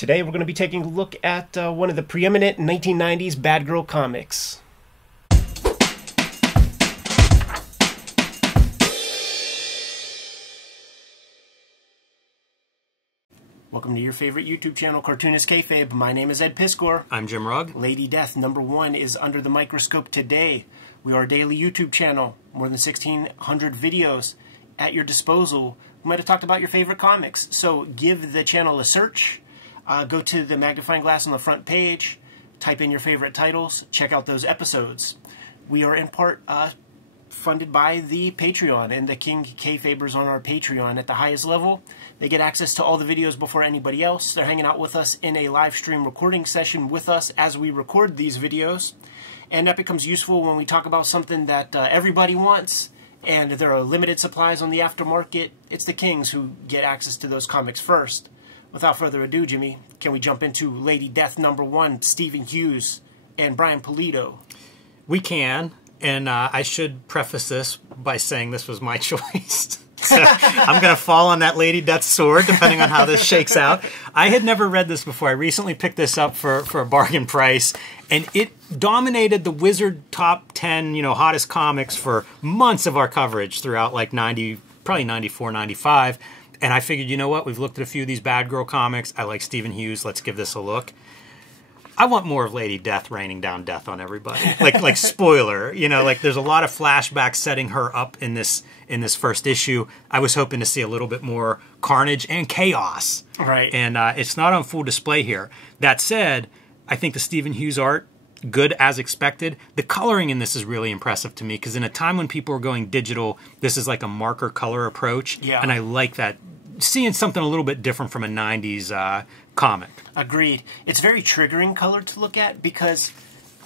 Today we're going to be taking a look at one of the preeminent 1990s bad girl comics. Welcome to your favorite YouTube channel, Cartoonist Kayfabe. My name is Ed Piscor. I'm Jim Rugg. Lady Death #1 is under the microscope today. We are a daily YouTube channel, more than 1,600 videos at your disposal. We might have talked about your favorite comics, so give the channel a search. Go to the magnifying glass on the front page, type in your favorite titles, check out those episodes. We are in part funded by the Patreon, and the King Kayfabers on our Patreon at the highest level. They get access to all the videos before anybody else. They're hanging out with us in a live stream recording session with us as we record these videos. And that becomes useful when we talk about something that everybody wants, and there are limited supplies on the aftermarket. It's the Kings who get access to those comics first. Without further ado, Jimmy, can we jump into Lady Death #1, Stephen Hughes and Brian Pulido? We can, and I should preface this by saying this was my choice. So I'm going to fall on that Lady Death sword, depending on how this shakes out. I had never read this before. I recently picked this up for a bargain price, and it dominated the Wizard top 10, hottest comics for months of our coverage throughout like probably 94, 95. And I figured, you know what? We've looked at a few of these bad girl comics. I like Stephen Hughes. Let's give this a look. I want more of Lady Death raining down death on everybody. Like spoiler, like there's a lot of flashbacks setting her up in this first issue. I was hoping to see a little bit more carnage and chaos. Right. And it's not on full display here. That said, I think the Stephen Hughes art, good as expected. The coloring in this is really impressive to me because in a time when people are going digital, this is like a marker color approach. Yeah. And I like that. Seeing something a little bit different from a 90s comic. Agreed. It's very triggering color to look at because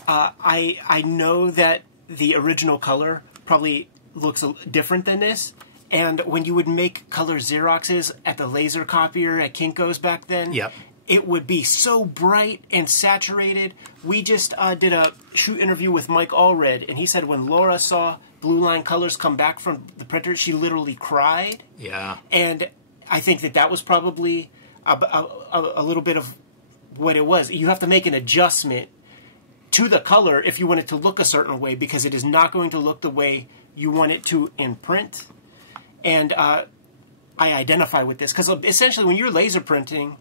I know that the original color probably looks different than this. And when you would make color Xeroxes at the laser copier at Kinko's back then, yep, it would be so bright and saturated. We just did a shoot interview with Mike Allred, and he said when Laura saw Blue Line colors come back from the printer, she literally cried. Yeah. And I think that was probably a little bit of what it was. You have to make an adjustment to the color if you want it to look a certain way, because it is not going to look the way you want it to in print. And I identify with this because essentially when you're laser printing,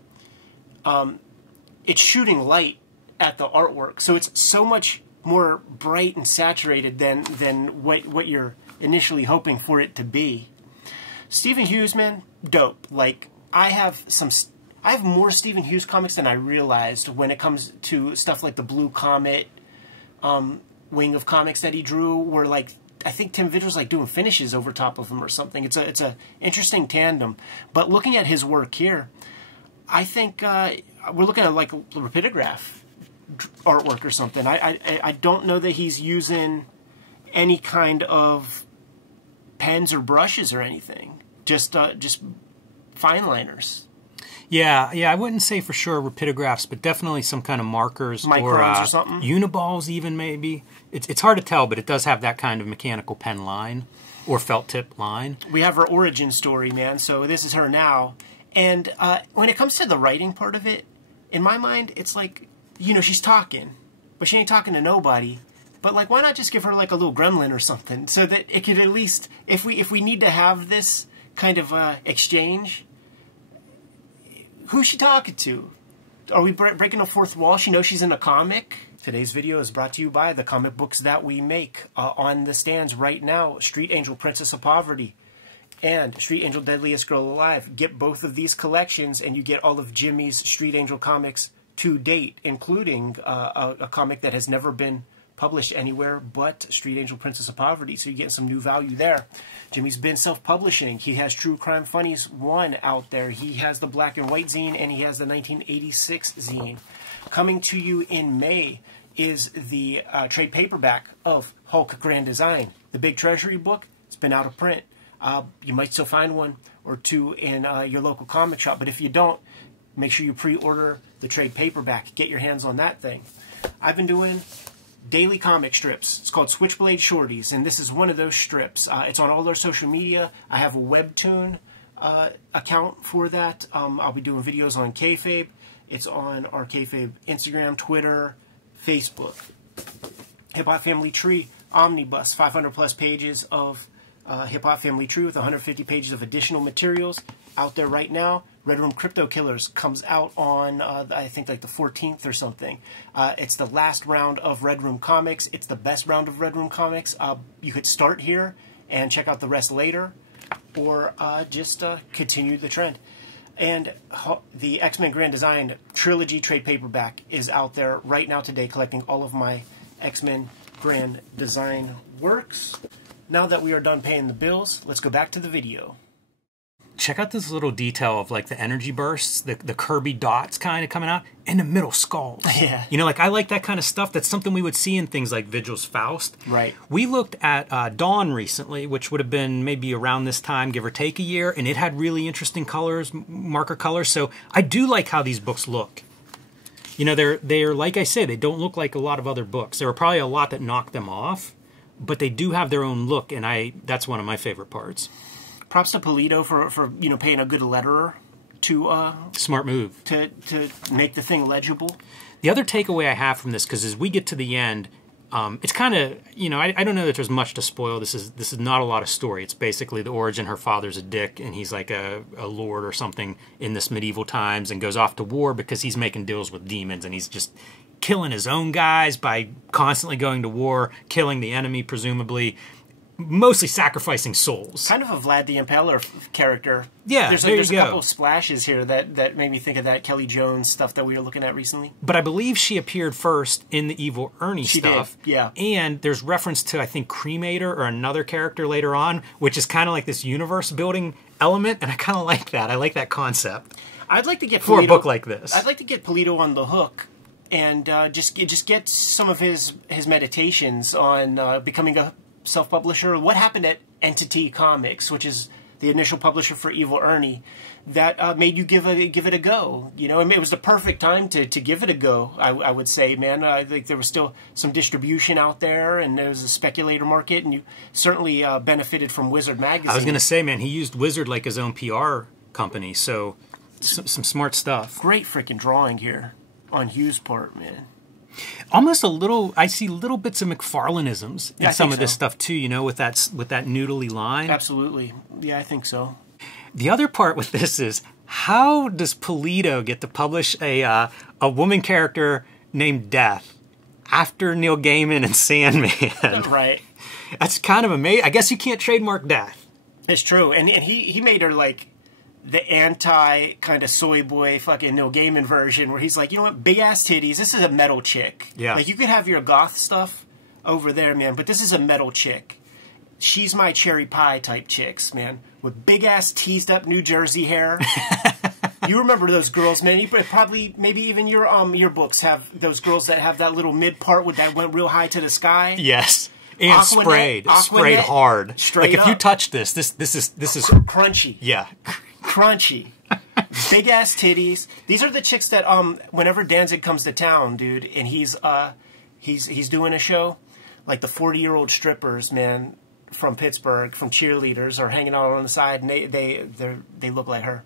it's shooting light at the artwork, so it's so much more bright and saturated than what you're initially hoping for it to be. Stephen Hughes, man, dope. Like I have more Stephen Hughes comics than I realized when it comes to stuff like the Blue Comet wing of comics that he drew, where like I think Tim Vidor's like doing finishes over top of him or something. It's a interesting tandem. But looking at his work here, I think we're looking at like rapidograph artwork or something. I don't know that he's using any kind of pens or brushes or anything. Just fine liners. Yeah, I wouldn't say for sure rapidographs, but definitely some kind of markers or something. Uniballs even maybe. It's hard to tell, but it does have that kind of mechanical pen line or felt tip line. We have her origin story, man. So this is her now. And when it comes to the writing part of it, in my mind, it's like, she's talking, but she ain't talking to nobody. But like, why not just give her like a little gremlin or something, so that it could at least, if we need to have this kind of exchange, who's she talking to? Are we breaking a fourth wall? She knows she's in a comic. Today's video is brought to you by the comic books that we make on the stands right now. Street Angel, Princess of Poverty, and Street Angel, Deadliest Girl Alive. Get both of these collections and you get all of Jimmy's Street Angel comics to date, including a comic that has never been published anywhere but Street Angel, Princess of Poverty. So you're getting some new value there. Jimmy's been self-publishing. He has True Crime Funnies 1 out there. He has the black and white zine, and he has the 1986 zine. Coming to you in May is the trade paperback of Hulk Grand Design. The Big Treasury book. It's been out of print. You might still find one or two in your local comic shop, but if you don't, make sure you pre-order the trade paperback. Get your hands on that thing. I've been doing daily comic strips. It's called Switchblade Shorties, and this is one of those strips. It's on all our social media. I have a Webtoon account for that. I'll be doing videos on Kayfabe. It's on our Kayfabe Instagram, Twitter, Facebook. Hip Hop Family Tree Omnibus, 500 plus pages of Hip Hop Family Tree with 150 pages of additional materials out there right now. Red Room Crypto Killers comes out on, I think, like the 14th or something. It's the last round of Red Room Comics. It's the best round of Red Room Comics. You could start here and check out the rest later, or just continue the trend. And the X-Men Grand Design Trilogy trade paperback is out there right now today, collecting all of my X-Men Grand Design works. Now that we are done paying the bills, let's go back to the video. Check out this little detail of like the energy bursts, the Kirby dots kind of coming out, and the middle skulls. Yeah. You know, like I like that kind of stuff. That's something we would see in things like Vigil's Faust. Right. We looked at Dawn recently, which would have been maybe around this time, give or take a year, and it had really interesting colors, marker colors. So I do like how these books look. You know, they're like I say, they don't look like a lot of other books. There are probably a lot that knock them off, but they do have their own look, and that's one of my favorite parts. Props to Polito for you know, paying a good letterer to smart move to make the thing legible. The other takeaway I have from this, because as we get to the end, it's kind of, you know, I don't know that there's much to spoil. This is not a lot of story. It's basically the origin. Her father's a dick, and he's like a lord or something in this medieval times, and goes off to war because he's making deals with demons, and he's just killing his own guys by constantly going to war, killing the enemy, presumably. Mostly sacrificing souls. Kind of a Vlad the Impaler character. Yeah, there's a couple of splashes here that made me think of that Kelly Jones stuff that we were looking at recently. But I believe she appeared first in the Evil Ernie stuff. Did, yeah. And there's reference to, I think, Cremator or another character later on, which is kind of like this universe building element, and I kind of like that. I like that concept. I'd like to get for Polito, a book like this. I'd like to get Polito on the hook and just get some of his meditations on becoming a self-publisher. What happened at Entity Comics, which is the initial publisher for Evil Ernie, that made you give it a go? You know, I mean, it was the perfect time to give it a go. I would say, man. I think there was still some distribution out there, and there was a speculator market, and you certainly benefited from Wizard magazine. I was going to say, man, he used Wizard like his own PR company, so some smart stuff. Great freaking drawing here on Hughes' part, man. Almost a little, I see little bits of McFarlaneisms in some of this so. stuff too, you know, with that noodly line. Absolutely. Yeah, I think so. The other part with this is, how does Polito get to publish a woman character named Death after Neil Gaiman and Sandman? Right. That's kind of amazing. I guess you can't trademark Death. It's true. And he made her like the anti kind of soy boy fucking Neil Gaiman version, where he's like, you know what, big ass titties. This is a metal chick. Yeah. Like, you could have your goth stuff over there, man, but this is a metal chick. She's my cherry pie type chicks, man, with big ass teased up New Jersey hair. You remember those girls, man? You probably, maybe even your books have those girls that have that little mid part with that went real high to the sky. Yes. And sprayed hard. Straight like if up. you touch this is crunchy. Yeah. Crunchy. Big ass titties. These are the chicks that whenever Danzig comes to town, dude, and he's doing a show, like the 40-year-old strippers, man, from Pittsburgh, from cheerleaders, are hanging out on the side, and they look like her.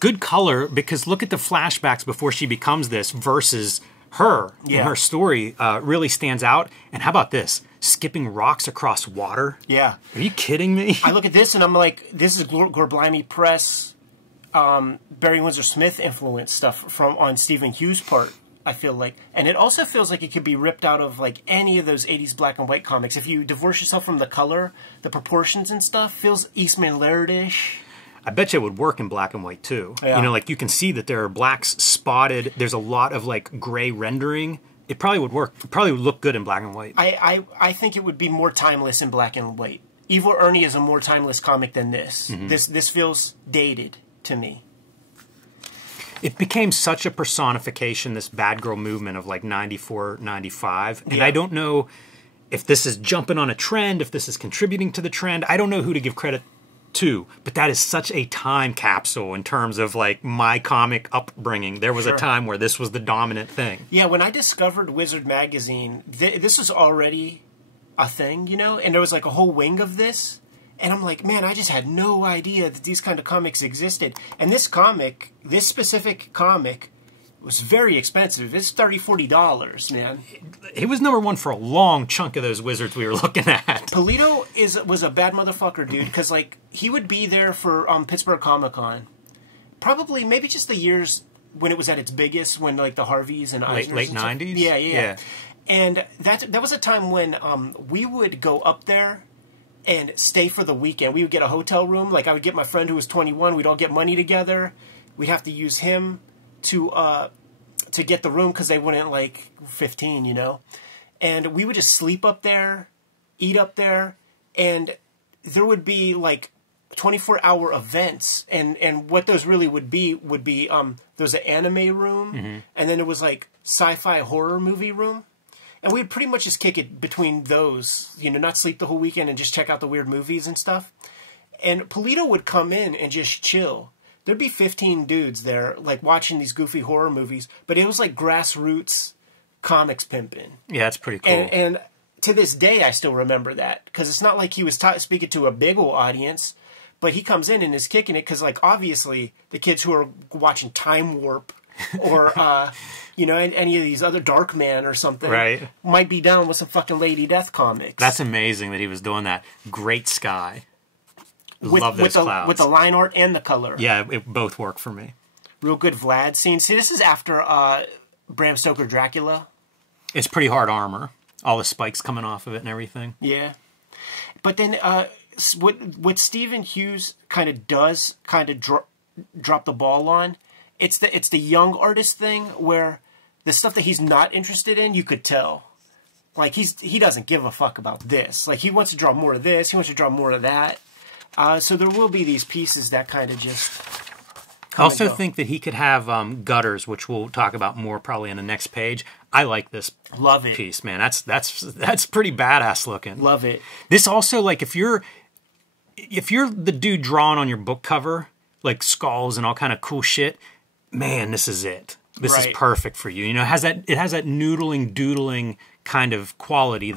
Good color, because look at the flashbacks before she becomes this versus her. Yeah. And her story really stands out. And how about this? Skipping rocks across water? Yeah. Are you kidding me? I look at this and I'm like, this is Gorblimey Press, Barry Windsor Smith influence stuff on Stephen Hughes' part, I feel like. And it also feels like it could be ripped out of like any of those 80s black and white comics. If you divorce yourself from the color, the proportions and stuff, feels Eastman Laird-ish. I bet you it would work in black and white too. Yeah. You know, like you can see that there are blacks spotted. There's a lot of like gray rendering. It probably would work. It probably would look good in black and white. I think it would be more timeless in black and white. Evil Ernie is a more timeless comic than this. Mm-hmm. This feels dated to me. It became such a personification, this bad girl movement of like 94, 95. And I don't know if this is jumping on a trend, if this is contributing to the trend. I don't know who to give credit to, but that is such a time capsule in terms of like my comic upbringing. There was a time where this was the dominant thing. Yeah, when I discovered Wizard magazine, this was already a thing, you know, and there was like a whole wing of this, and I'm like, man, I just had no idea that these kind of comics existed. And this comic, this specific comic, was very expensive. It's $30-$40, man. He was #1 for a long chunk of those wizards we were looking at. Polito was a bad motherfucker, dude, because like he would be there for Pittsburgh Comic Con, probably maybe just the years when it was at its biggest, when like the Harveys and Eisners late and stuff. 90s. Yeah. And that was a time when we would go up there and stay for the weekend. We would get a hotel room. Like I would get my friend who was 21. We'd all get money together. We'd have to use him to get the room because they wouldn't like 15, you know. And we would just sleep up there, eat up there, and there would be like 24-hour events. And what those really would be there's an anime room, and then it was like sci-fi horror movie room. And we'd pretty much just kick it between those, you know, not sleep the whole weekend and just check out the weird movies and stuff. And Polito would come in and just chill. There'd be 15 dudes there, like, watching these goofy horror movies. But it was like grassroots comics pimping. Yeah, it's pretty cool. And to this day, I still remember that. Because it's not like he was speaking to a big old audience. But he comes in and is kicking it. Because, like, obviously, the kids who are watching Time Warp or, you know, any of these other Darkman or something might be down with some fucking Lady Death comics. That's amazing that he was doing that. Great sky. Love those clouds. With the line art and the color. Yeah, it both work for me. Real good Vlad scene. See, this is after Bram Stoker Dracula. It's pretty hard armor. All the spikes coming off of it and everything. Yeah. But then what Stephen Hughes kind of does drop the ball on, it's the young artist thing where the stuff that he's not interested in, you could tell. Like, he doesn't give a fuck about this. Like, he wants to draw more of this. He wants to draw more of that. So there will be these pieces that kind of just I also think that he could have gutters, which we'll talk about more probably on the next page. I like this piece, man. That's pretty badass looking. Love it. This also, like, if you're the dude drawing on your book cover, like skulls and all kind of cool shit, man, this is it. This is perfect for you. You know, it has that noodling, doodling kind of quality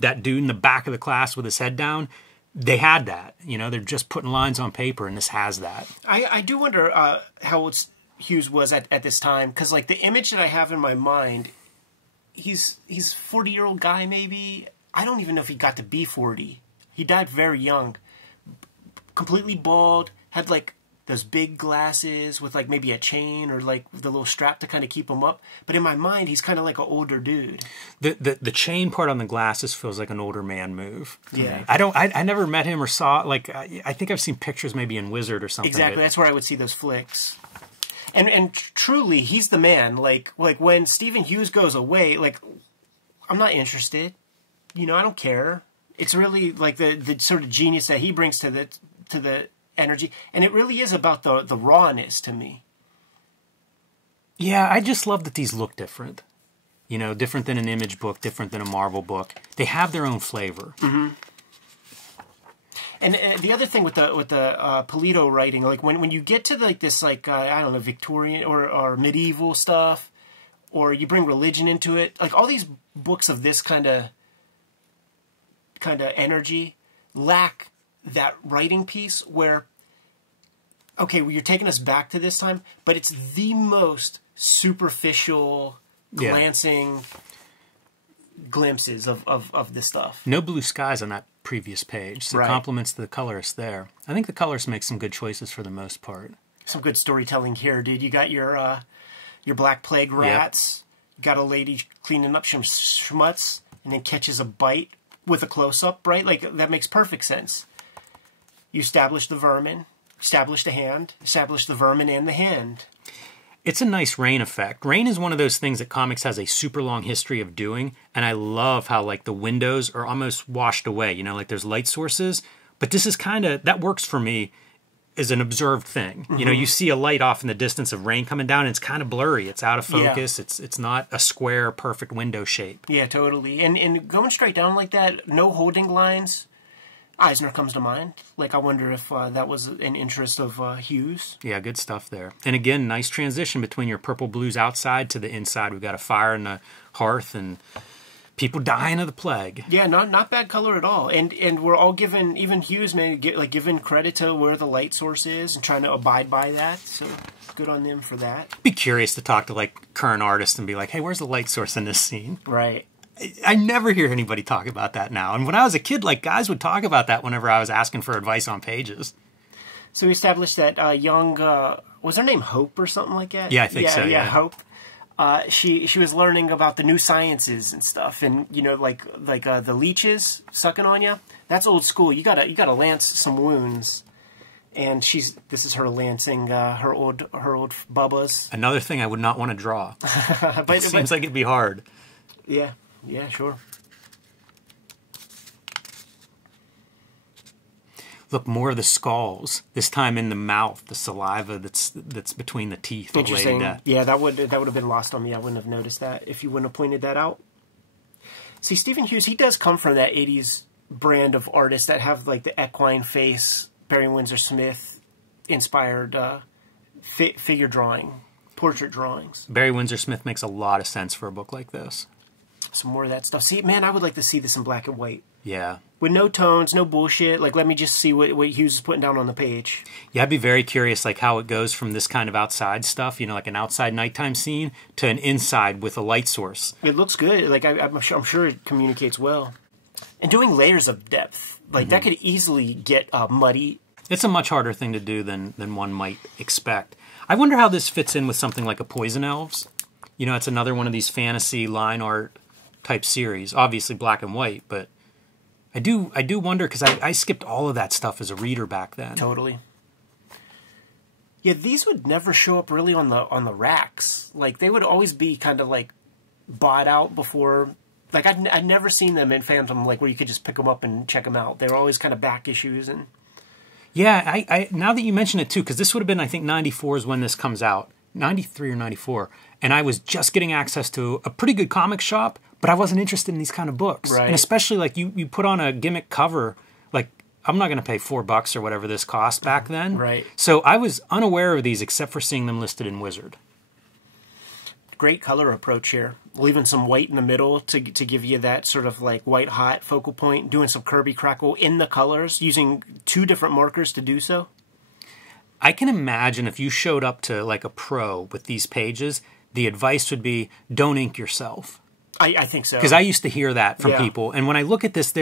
that dude in the back of the class with his head down. They had that, you know, they're just putting lines on paper, and this has that. I do wonder how Hughes was at this time, because, like, the image that I have in my mind, he's a 40-year-old guy, maybe. I don't even know if he got to be 40. He died very young. Completely bald, had, like, those big glasses with, like, maybe a chain or, like, the little strap to kind of keep him up. But in my mind, he's kind of like an older dude. The chain part on the glasses feels like an older man move. Yeah. I never met him or saw, like, I think I've seen pictures maybe in Wizard or something. Exactly. That's where I would see those flicks. And truly, he's the man. Like when Stephen Hughes goes away, like, I'm not interested. You know, I don't care. It's really, like, the sort of genius that he brings to the energy, and it really is about the rawness to me. Yeah, I just love that these look different. You know, different than an Image book, different than a Marvel book. They have their own flavor. Mm-hmm. And the other thing with the Polito writing, like when you get to like this, like I don't know, Victorian or medieval stuff, or you bring religion into it, like all these books of this kind of energy lack that writing piece where, okay, well, you're taking us back to this time, but it's the most superficial, glancing glimpses of this stuff. No blue skies on that previous page, so compliments to the colorist there. I think the colorist makes some good choices for the most part. Some good storytelling here, dude. You got your Black Plague rats. You got a lady cleaning up some schmutz and then catches a bite with a close-up, right? Like, that makes perfect sense. You establish the vermin, establish the hand, establish the vermin and the hand. It's a nice rain effect. Rain is one of those things that comics has a super long history of doing, and I love how, like, the windows are almost washed away. You know, like, there's light sources, but this is kind of, that works for me as an observed thing. Mm-hmm. You know, you see a light off in the distance of rain coming down, and it's kind of blurry. It's out of focus. Yeah. It's not a square, perfect window shape. Yeah, totally. And going straight down like that, no holding lines. Eisner comes to mind. Like, I wonder if that was an interest of Hughes. Yeah, good stuff there. And again, nice transition between your purple blues outside to the inside. We've got a fire and a hearth and People dying of the plague. Yeah, not bad color at all. And we're all given, even Hughes, man, given credit to where the light source is and trying to abide by that. So good on them for that. Be curious to talk to like current artists and be like, hey, where's the light source in this scene? Right. I never hear anybody talk about that now. And when I was a kid, like guys would talk about that whenever I was asking for advice on pages. So we established that young, was her name Hope or something like that? Yeah, I think so. Yeah, Hope. She was learning about the new sciences and stuff, and you know, like the leeches sucking on you. That's old school. You gotta lance some wounds, and this is her lancing her old bubbas. Another thing I would not want to draw. It seems like it'd be hard. Yeah, sure. Look, more of the skulls. This time in the mouth, the saliva that's between the teeth. Interesting. Yeah, that would have been lost on me. I wouldn't have noticed that if you wouldn't have pointed that out. See, Stephen Hughes, he does come from that '80s brand of artists that have like the equine face, Barry Windsor Smith inspired figure drawing, portrait drawings. Barry Windsor Smith makes a lot of sense for a book like this. Some more of that stuff. See, man, I would like to see this in black and white. Yeah. With no tones, no bullshit. Like, let me just see what Hughes is putting down on the page. Yeah, I'd be very curious, like, how it goes from this kind of outside stuff, you know, like an outside nighttime scene, to an inside with a light source. It looks good. Like, I'm sure it communicates well. And doing layers of depth, like, that could easily get muddy. It's a much harder thing to do than one might expect. I wonder how this fits in with something like a Poison Elves. You know, it's another one of these fantasy line art type series. Obviously black and white, but I do wonder, because I skipped all of that stuff as a reader back then. Totally. Yeah, these would never show up really on the racks. Like, they would always be kind of like bought out before. Like, I'd never seen them in Phantom, like where you could just pick them up and check them out. They were always kind of back issues. And yeah, I now that you mention it too, because this would have been, I think, 94 is when this comes out. 93 or 94. And I was just getting access to a pretty good comic shop, but I wasn't interested in these kind of books. Right. And especially, like, you put on a gimmick cover, like, I'm not going to pay $4 or whatever this cost back then. Right. So I was unaware of these except for seeing them listed in Wizard. Great color approach here. Leaving some white in the middle to give you that sort of like white hot focal point. Doing some Kirby crackle in the colors, using 2 different markers to do so. I can imagine if you showed up to like a pro with these pages, the advice would be, don't ink yourself. I think so. Because I used to hear that from people. And when I look at this,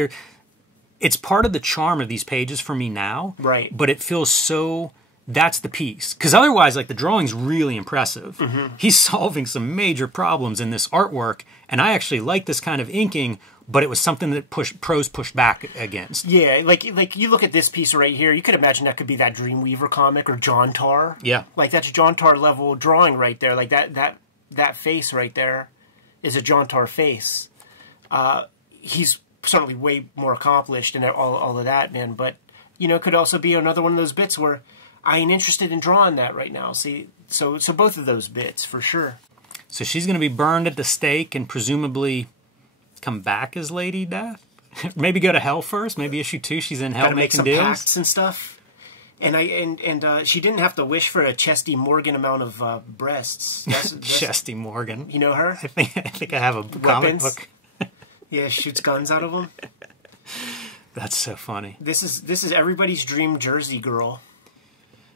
it's part of the charm of these pages for me now. Right. But it feels so, that's the piece. Because otherwise, like, the drawing's really impressive. He's solving some major problems in this artwork. And I actually like this kind of inking, but it was something that pros pushed back against. Yeah, like you look at this piece right here, you could imagine that could be that Dreamweaver comic or John Tar. Yeah. Like, that's John Tar level drawing right there. Like, that face right there is a John Tar face. He's certainly way more accomplished and all of that, man. But, you know, it could also be another one of those bits where I ain't interested in drawing that right now. See, so both of those bits, for sure. So she's going to be burned at the stake and presumably come back as Lady Death? Maybe go to hell first. Maybe issue 2 she's in hell making deals. Pacts and stuff. And she didn't have to wish for a Chesty Morgan amount of breasts. Chesty Morgan. You know her? I think I have a comic book. Yeah, shoots guns out of them. That's so funny. This is everybody's dream Jersey girl.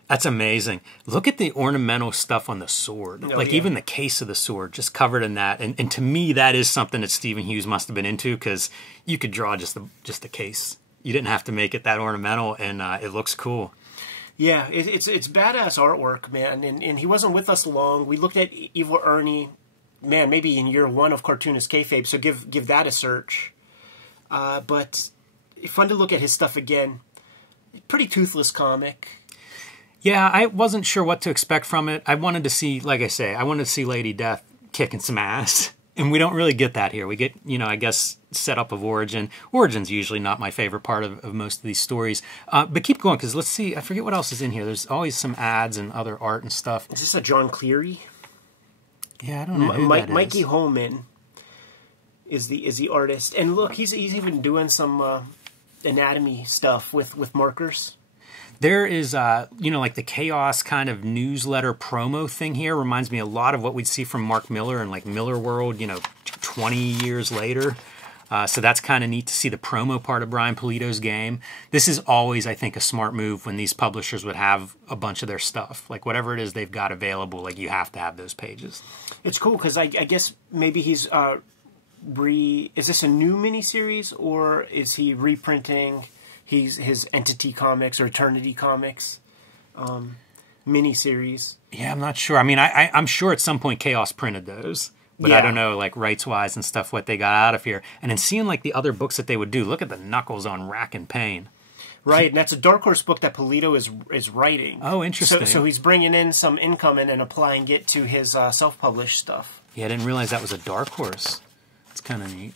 That's amazing. Look at the ornamental stuff on the sword. Even the case of the sword, just covered in that. And to me, that is something that Stephen Hughes must have been into, because you could draw just the case. You didn't have to make it that ornamental, and it looks cool. Yeah, it's badass artwork, man. And he wasn't with us long. We looked at Evil Ernie, man, maybe in year 1 of Cartoonist Kayfabe, so give that a search. But fun to look at his stuff again. Pretty toothless comic. Yeah, I wasn't sure what to expect from it. I wanted to see, like I say, I wanted to see Lady Death kicking some ass. And we don't really get that here. We get, you know, I guess, setup of Origin. Origin's usually not my favorite part of most of these stories. But keep going, because let's see. I forget what else is in here. There's always some ads and other art and stuff. Is this a John Cleary? Yeah, I don't know who that is. Mikey Holman is the artist. And look, he's even doing some anatomy stuff with markers. There is, you know, like the Chaos kind of newsletter promo thing here reminds me a lot of what we'd see from Mark Miller and like Miller World, you know, 20 years later. So that's kind of neat to see the promo part of Brian Pulido's game. This is always, I think, a smart move when these publishers would have a bunch of their stuff. Like whatever it is they've got available, like you have to have those pages. It's cool because I guess maybe he's is this a new miniseries or is he reprinting his Entity Comics or Eternity Comics miniseries? Yeah, I'm not sure. I mean, I'm sure at some point Chaos printed those. But yeah. I don't know, like, rights-wise and stuff, what they got out of here. And then seeing, like, the other books that they would do. Look at the knuckles on Rack and Pain. Right, and that's a Dark Horse book that Pulido is writing. Oh, interesting. So he's bringing in some income and applying it to his self-published stuff. Yeah, I didn't realize that was a Dark Horse. It's kind of neat.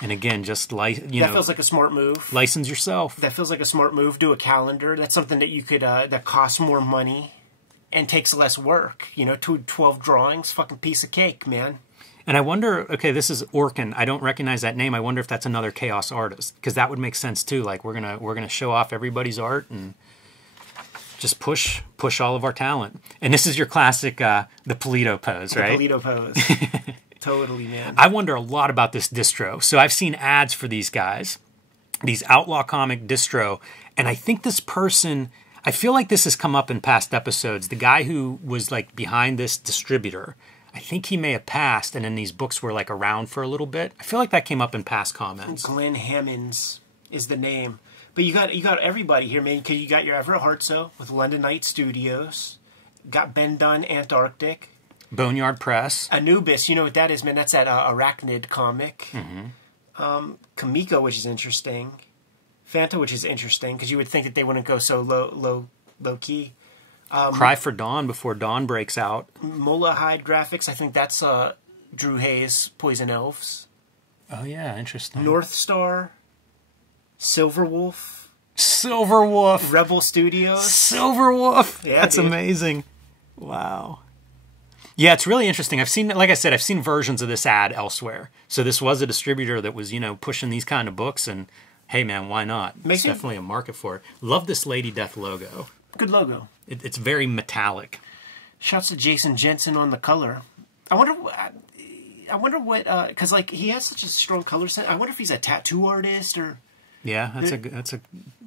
And again, just, that feels like a smart move. License yourself. That feels like a smart move. Do a calendar. That's something that you could, that costs more money. And takes less work. 12 drawings, fucking piece of cake, man. And I wonder, okay, this is Orkin. I don't recognize that name. I wonder if that's another Chaos artist. Because that would make sense, too. Like, we're gonna show off everybody's art and just push all of our talent. And this is your classic, the Pulido pose, right? The Pulido pose. Totally, man. I wonder a lot about this distro. So I've seen ads for these guys. These Outlaw Comic distro. And I think this person... I feel like this has come up in past episodes. The guy who was like behind this distributor, I think he may have passed, and then these books were like around for a little bit. I feel like that came up in past comments. Glenn Hammonds is the name, but you got everybody here, man. Because you got your Everett Hartsoe with London Night Studios, got Ben Dunn Antarctic, Boneyard Press, Anubis. You know what that is, man? That's that Arachnid comic. Mm-hmm. Kamiko, which is interesting. Fanta, which is interesting, because you would think that they wouldn't go so low key. Cry for Dawn before Dawn breaks out. Molahide Graphics, I think that's Drew Hayes' Poison Elves. Oh, yeah, interesting. North Star, Silverwolf. Rebel Studios. Silverwolf. Yeah, that's amazing. Wow. Yeah, it's really interesting. Like I said, I've seen versions of this ad elsewhere. So this was a distributor that was, pushing these kind of books, and hey, man, why not? There's definitely a market for it. Love this Lady Death logo. Good logo. It's very metallic. Shouts to Jason Jensen on the color. I wonder what, because like he has such a strong color set. I wonder if he's a tattoo artist or. Yeah, that's a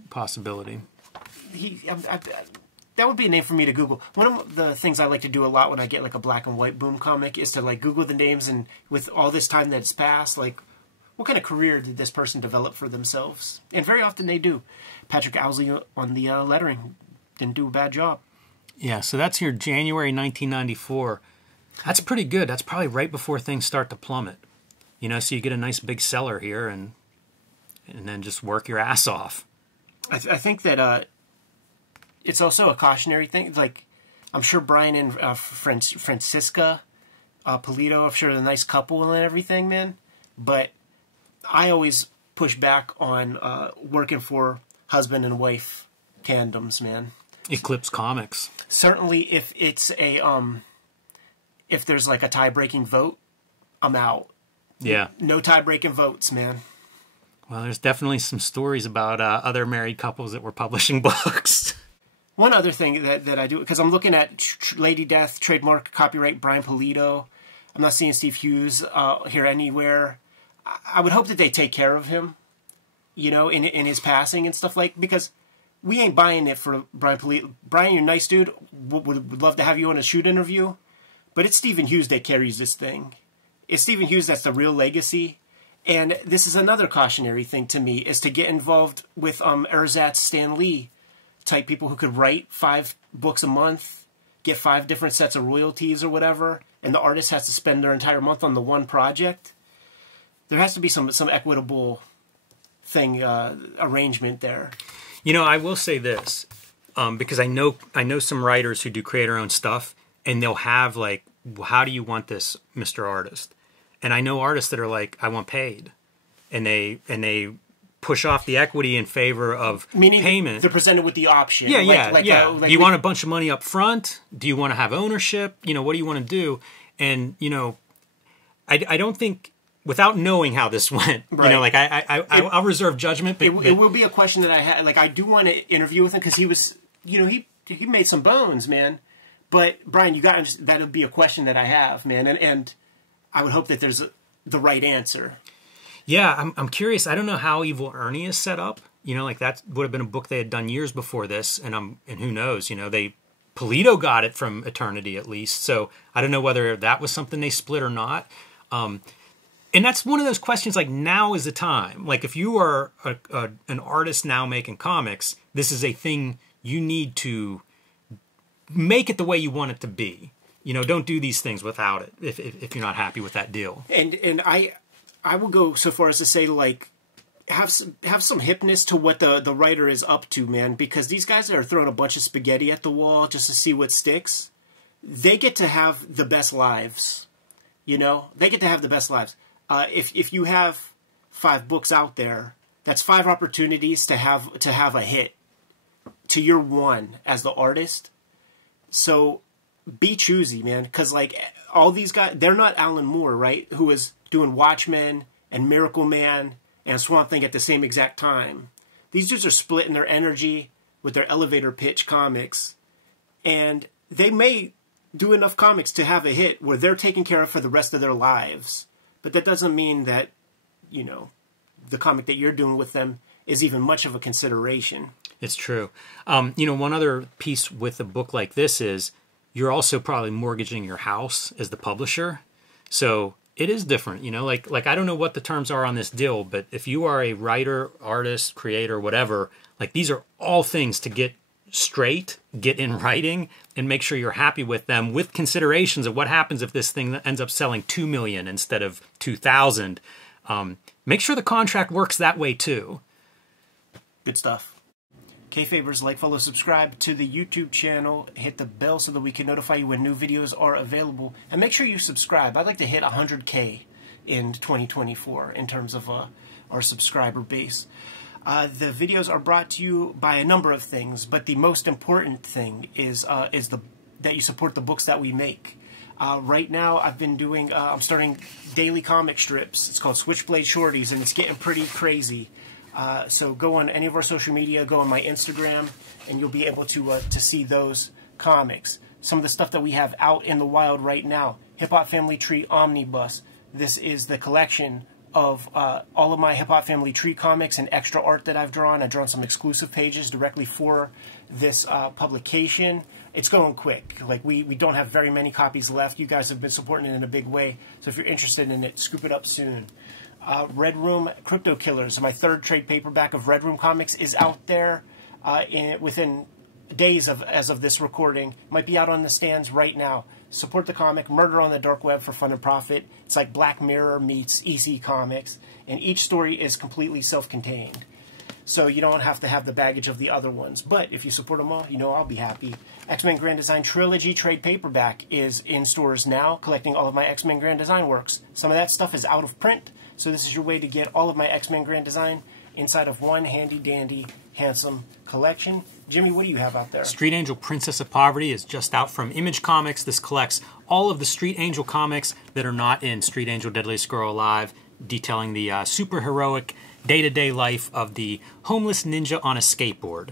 possibility. That would be a name for me to Google. One of the things I like to do a lot when I get like a black and white boom comic is to like Google the names, and with all this time that's passed, like, what kind of career did this person develop for themselves? And very often they do. Patrick Owsley on the lettering didn't do a bad job. Yeah, so that's your January 1994. That's pretty good. That's probably right before things start to plummet. So you get a nice big seller here and then just work your ass off. I think that it's also a cautionary thing. Like, I'm sure Brian and Francisca Pulido, I'm sure they're a nice couple and everything, man. But I always push back on working for husband and wife tandems, man. Eclipse Comics. Certainly, if it's if there's like a tie-breaking vote, I'm out. Yeah. No tie-breaking votes, man. Well, there's definitely some stories about other married couples that were publishing books. One other thing that I do, because I'm looking at Lady Death, trademark, copyright, Brian Pulido. I'm not seeing Steve Hughes here anywhere. I would hope that they take care of him, in his passing and stuff because we ain't buying it for Brian Pulido. Brian, you're a nice dude. Would love to have you on a shoot interview. But it's Stephen Hughes that carries this thing. It's Stephen Hughes that's the real legacy. And this is another cautionary thing to me, is to get involved with Erzatz Stan Lee type people who could write 5 books a month, get 5 different sets of royalties or whatever, and the artist has to spend their entire month on the one project. There has to be some equitable arrangement there. I will say this, because I know some writers who do creator-owned stuff, and they'll have like, how do you want this, Mr. Artist? And I know artists that are like, I want paid, and they push off the equity in favor of payment. They're presented with the option. Yeah, do you want a bunch of money up front? Do you want to have ownership? What do you want to do? And I don't think, without knowing how this went, right. I'll reserve judgment. But it will be a question that I had. Like, I do want to interview with him because he was, he made some bones, man. But Brian, you got that'll be a question that I have, man, and I would hope that there's the right answer. Yeah, I'm curious. I don't know how Evil Ernie is set up. You know, like that would have been a book they had done years before this, and who knows? You know, Polito got it from Eternity at least, so I don't know whether that was something they split or not. And that's one of those questions. Like, now is the time. Like, if you are an artist now making comics, this is a thing you need to make it the way you want it to be. You know, don't do these things without it if you're not happy with that deal. And I will go so far as to say, like, have some hipness to what the writer is up to, man, because these guys that are throwing a bunch of spaghetti at the wall just to see what sticks, they get to have the best lives. You know, they get to have the best lives. If you have 5 books out there, that's 5 opportunities to have a hit to your one as the artist. So be choosy, man, because like all these guys, they're not Alan Moore, right? Who was doing Watchmen and Miracle Man and Swamp Thing at the same exact time. These dudes are splitting their energy with their elevator pitch comics, and they may do enough comics to have a hit where they're taken care of for the rest of their lives. But that doesn't mean that, you know, the comic that you're doing with them is even much of a consideration. It's true. You know, one other piece with a book like this is you're also probably mortgaging your house as the publisher. So it is different, you know, like I don't know what the terms are on this deal, but if you are a writer, artist, creator, whatever, like these are all things to get straight, get in writing, and make sure you're happy with them, with considerations of what happens if this thing ends up selling 2 million instead of 2,000. Make sure the contract works that way too. Good stuff. Kayfabers, like, follow, subscribe to the YouTube channel. Hit the bell so that we can notify you when new videos are available. And make sure you subscribe. I'd like to hit 100K in 2024 in terms of our subscriber base. The videos are brought to you by a number of things, but the most important thing is that you support the books that we make. Right now, I've been doing, I'm starting daily comic strips. It's called Switchblade Shorties, and it's getting pretty crazy. So go on any of our social media, go on my Instagram, and you'll be able to see those comics. Some of the stuff that we have out in the wild right now, Hip Hop Family Tree Omnibus. This is the collection of all of my Hip Hop Family Tree comics and extra art that I've drawn. I've drawn some exclusive pages directly for this publication. It's going quick. Like, we don't have very many copies left. You guys have been supporting it in a big way. So if you're interested in it, scoop it up soon. Red Room Crypto Killers, my 3rd trade paperback of Red Room comics, is out there within days as of this recording. Might be out on the stands right now. Support the comic, Murder on the Dark Web for fun and profit. It's like Black Mirror meets EC Comics, and each story is completely self-contained. So you don't have to have the baggage of the other ones. But if you support them all, you know I'll be happy. X-Men Grand Design Trilogy trade paperback is in stores now, collecting all of my X-Men Grand Design works. Some of that stuff is out of print, so this is your way to get all of my X-Men Grand Design inside of one handy-dandy, handsome collection. Jimmy, what do you have out there? Street Angel Princess of Poverty is just out from Image Comics. This collects all of the Street Angel comics that are not in Street Angel Deadliest Girl Alive, detailing the super-heroic day-to-day life of the homeless ninja on a skateboard.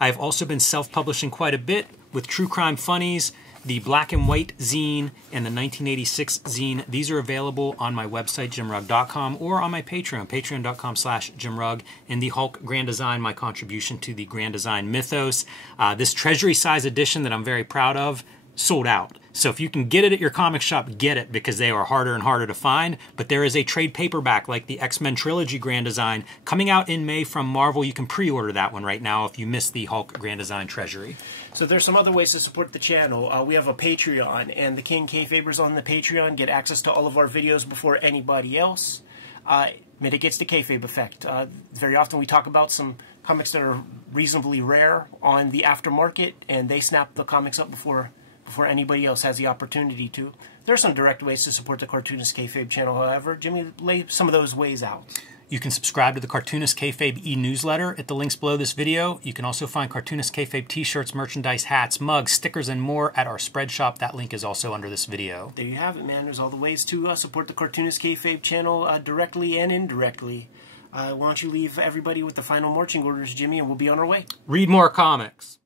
I've also been self-publishing quite a bit with True Crime Funnies, the Black and White zine, and the 1986 zine. These are available on my website, jimrugg.com, or on my Patreon, patreon.com/jimrugg, and the Hulk Grand Design, my contribution to the Grand Design mythos. This treasury size edition that I'm very proud of, sold out. So if you can get it at your comic shop, get it, because they are harder and harder to find. But there is a trade paperback like the X-Men Trilogy Grand Design coming out in May from Marvel. You can pre-order that one right now if you missed the Hulk Grand Design Treasury. So there's some other ways to support the channel. We have a Patreon, and the King Kayfabers on the Patreon get access to all of our videos before anybody else. Mitigates the kayfabe effect. Very often we talk about some comics that are reasonably rare on the aftermarket, and they snap the comics up before anybody else has the opportunity to. There are some direct ways to support the Cartoonist Kayfabe channel, however. Jimmy, lay some of those ways out. You can subscribe to the Cartoonist Kayfabe e-newsletter at the links below this video. You can also find Cartoonist Kayfabe t-shirts, merchandise, hats, mugs, stickers, and more at our spread shop. That link is also under this video. There you have it, man. There's all the ways to support the Cartoonist Kayfabe channel directly and indirectly. Why don't you leave everybody with the final marching orders, Jimmy, and we'll be on our way. Read more comics.